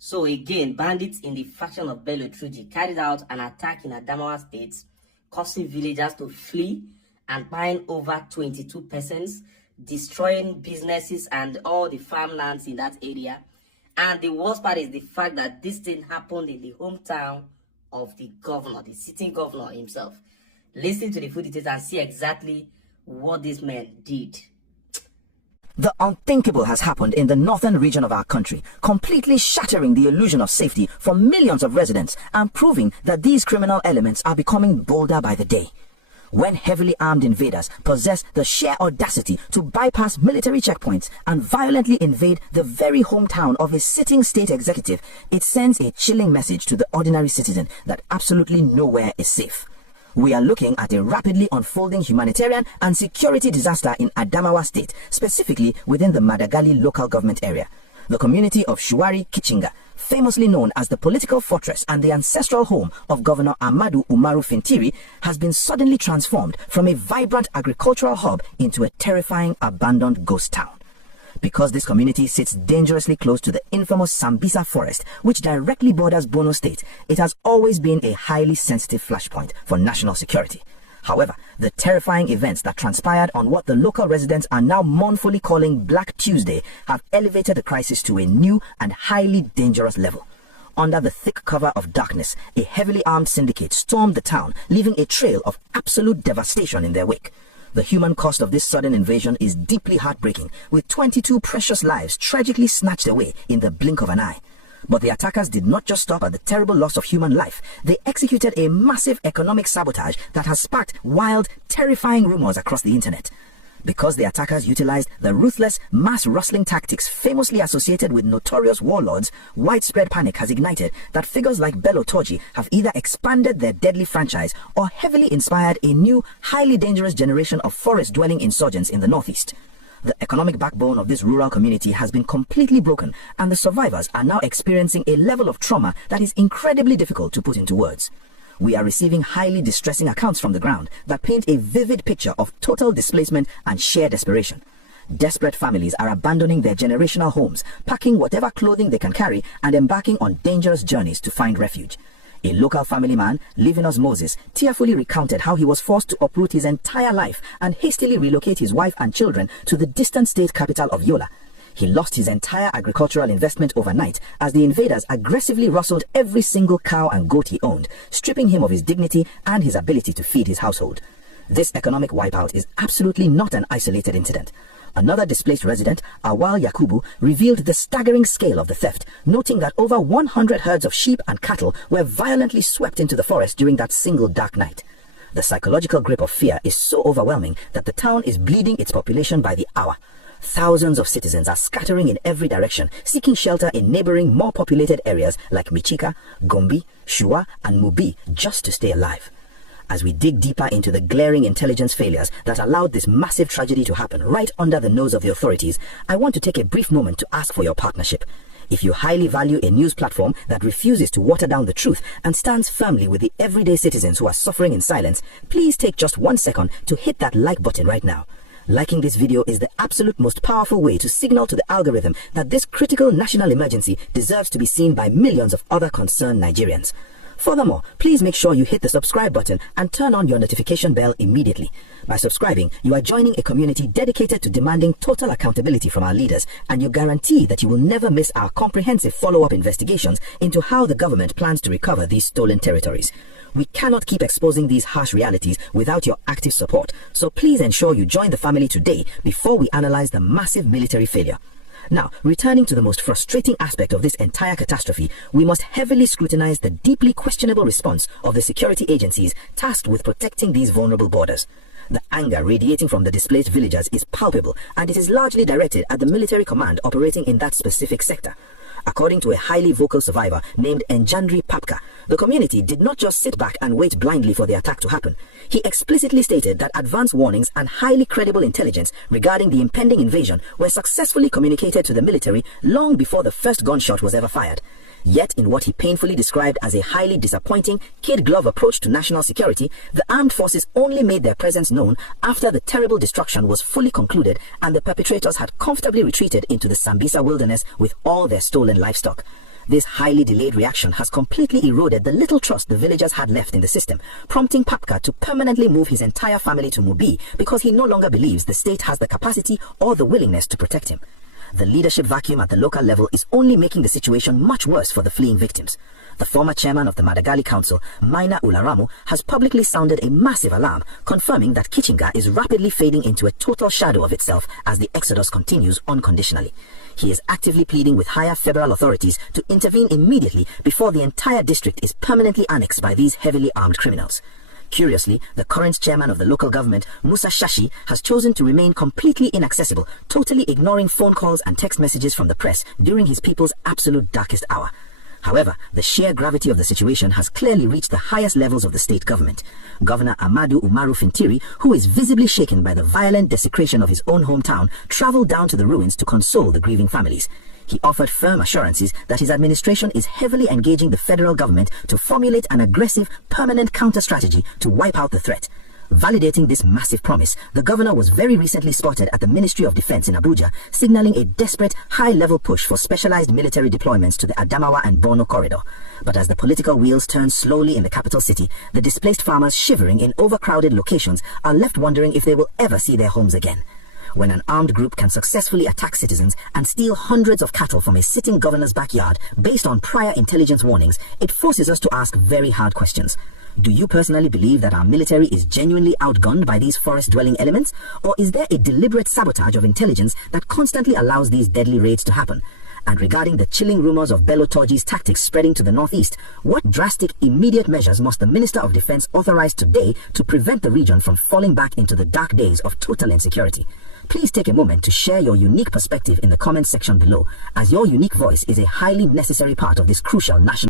So again, bandits in the faction of Bello Truji carried out an attack in Adamawa State, causing villagers to flee and buying over 22 persons, destroying businesses and all the farmlands in that area. And the worst part is the fact that this thing happened in the hometown of the governor, the sitting governor himself. Listen to the full details and see exactly what this man did. The unthinkable has happened in the northern region of our country, completely shattering the illusion of safety for millions of residents and proving that these criminal elements are becoming bolder by the day. When heavily armed invaders possess the sheer audacity to bypass military checkpoints and violently invade the very hometown of a sitting state executive, it sends a chilling message to the ordinary citizen that absolutely nowhere is safe. We are looking at a rapidly unfolding humanitarian and security disaster in Adamawa State, specifically within the Madagali local government area. The community of Shuwari Kichinga, famously known as the political fortress and the ancestral home of Governor Ahmadu Umaru Fintiri, has been suddenly transformed from a vibrant agricultural hub into a terrifying abandoned ghost town. Because this community sits dangerously close to the infamous Sambisa forest, which directly borders Borno State, it has always been a highly sensitive flashpoint for national security. However, the terrifying events that transpired on what the local residents are now mournfully calling Black Tuesday have elevated the crisis to a new and highly dangerous level. Under the thick cover of darkness, a heavily armed syndicate stormed the town, leaving a trail of absolute devastation in their wake. The human cost of this sudden invasion is deeply heartbreaking, with 22 precious lives tragically snatched away in the blink of an eye. But the attackers did not just stop at the terrible loss of human life. They executed a massive economic sabotage that has sparked wild, terrifying rumors across the internet. Because the attackers utilized the ruthless, mass-rustling tactics famously associated with notorious warlords, widespread panic has ignited that figures like Bello Toji have either expanded their deadly franchise or heavily inspired a new, highly dangerous generation of forest-dwelling insurgents in the northeast. The economic backbone of this rural community has been completely broken, and the survivors are now experiencing a level of trauma that is incredibly difficult to put into words. We are receiving highly distressing accounts from the ground that paint a vivid picture of total displacement and sheer desperation. Desperate families are abandoning their generational homes, packing whatever clothing they can carry, and embarking on dangerous journeys to find refuge. A local family man, Livinus Moses, tearfully recounted how he was forced to uproot his entire life and hastily relocate his wife and children to the distant state capital of Yola. He lost his entire agricultural investment overnight as the invaders aggressively rustled every single cow and goat he owned, stripping him of his dignity and his ability to feed his household. This economic wipeout is absolutely not an isolated incident. Another displaced resident, Awal Yakubu, revealed the staggering scale of the theft, noting that over 100 herds of sheep and cattle were violently swept into the forest during that single dark night. The psychological grip of fear is so overwhelming that the town is bleeding its population by the hour. Thousands of citizens are scattering in every direction, seeking shelter in neighboring more populated areas like Michika, Gombe, Shua, and Mubi just to stay alive. As we dig deeper into the glaring intelligence failures that allowed this massive tragedy to happen right under the nose of the authorities, I want to take a brief moment to ask for your partnership. If you highly value a news platform that refuses to water down the truth and stands firmly with the everyday citizens who are suffering in silence, please take just 1 second to hit that like button right now. Liking this video is the absolute most powerful way to signal to the algorithm that this critical national emergency deserves to be seen by millions of other concerned Nigerians. Furthermore, please make sure you hit the subscribe button and turn on your notification bell immediately. By subscribing, you are joining a community dedicated to demanding total accountability from our leaders, and you guarantee that you will never miss our comprehensive follow-up investigations into how the government plans to recover these stolen territories. We cannot keep exposing these harsh realities without your active support, so please ensure you join the family today before we analyze the massive military failure. Now, returning to the most frustrating aspect of this entire catastrophe, we must heavily scrutinize the deeply questionable response of the security agencies tasked with protecting these vulnerable borders. The anger radiating from the displaced villagers is palpable, and it is largely directed at the military command operating in that specific sector. According to a highly vocal survivor named Enjandri Papka, the community did not just sit back and wait blindly for the attack to happen. He explicitly stated that advance warnings and highly credible intelligence regarding the impending invasion were successfully communicated to the military long before the first gunshot was ever fired. Yet, in what he painfully described as a highly disappointing, kid-glove approach to national security, the armed forces only made their presence known after the terrible destruction was fully concluded and the perpetrators had comfortably retreated into the Sambisa wilderness with all their stolen livestock. This highly delayed reaction has completely eroded the little trust the villagers had left in the system, prompting Papka to permanently move his entire family to Mubi because he no longer believes the state has the capacity or the willingness to protect him. The leadership vacuum at the local level is only making the situation much worse for the fleeing victims. The former chairman of the Madagali Council, Maina Ularamu, has publicly sounded a massive alarm, confirming that Kichinga is rapidly fading into a total shadow of itself as the exodus continues unconditionally. He is actively pleading with higher federal authorities to intervene immediately before the entire district is permanently annexed by these heavily armed criminals. Curiously, the current chairman of the local government, Musa Shashi, has chosen to remain completely inaccessible, totally ignoring phone calls and text messages from the press during his people's absolute darkest hour. However, the sheer gravity of the situation has clearly reached the highest levels of the state government. Governor Amadu Umaru Fintiri, who is visibly shaken by the violent desecration of his own hometown, traveled down to the ruins to console the grieving families. He offered firm assurances that his administration is heavily engaging the federal government to formulate an aggressive, permanent counter-strategy to wipe out the threat. Validating this massive promise, the governor was very recently spotted at the Ministry of Defense in Abuja, signaling a desperate, high-level push for specialized military deployments to the Adamawa and Borno corridor. But as the political wheels turn slowly in the capital city, the displaced farmers shivering in overcrowded locations are left wondering if they will ever see their homes again. When an armed group can successfully attack citizens and steal hundreds of cattle from a sitting governor's backyard based on prior intelligence warnings, it forces us to ask very hard questions. Do you personally believe that our military is genuinely outgunned by these forest-dwelling elements? Or is there a deliberate sabotage of intelligence that constantly allows these deadly raids to happen? And regarding the chilling rumors of Bello Turji's tactics spreading to the northeast, what drastic, immediate measures must the Minister of Defense authorize today to prevent the region from falling back into the dark days of total insecurity? Please take a moment to share your unique perspective in the comments section below, as your unique voice is a highly necessary part of this crucial national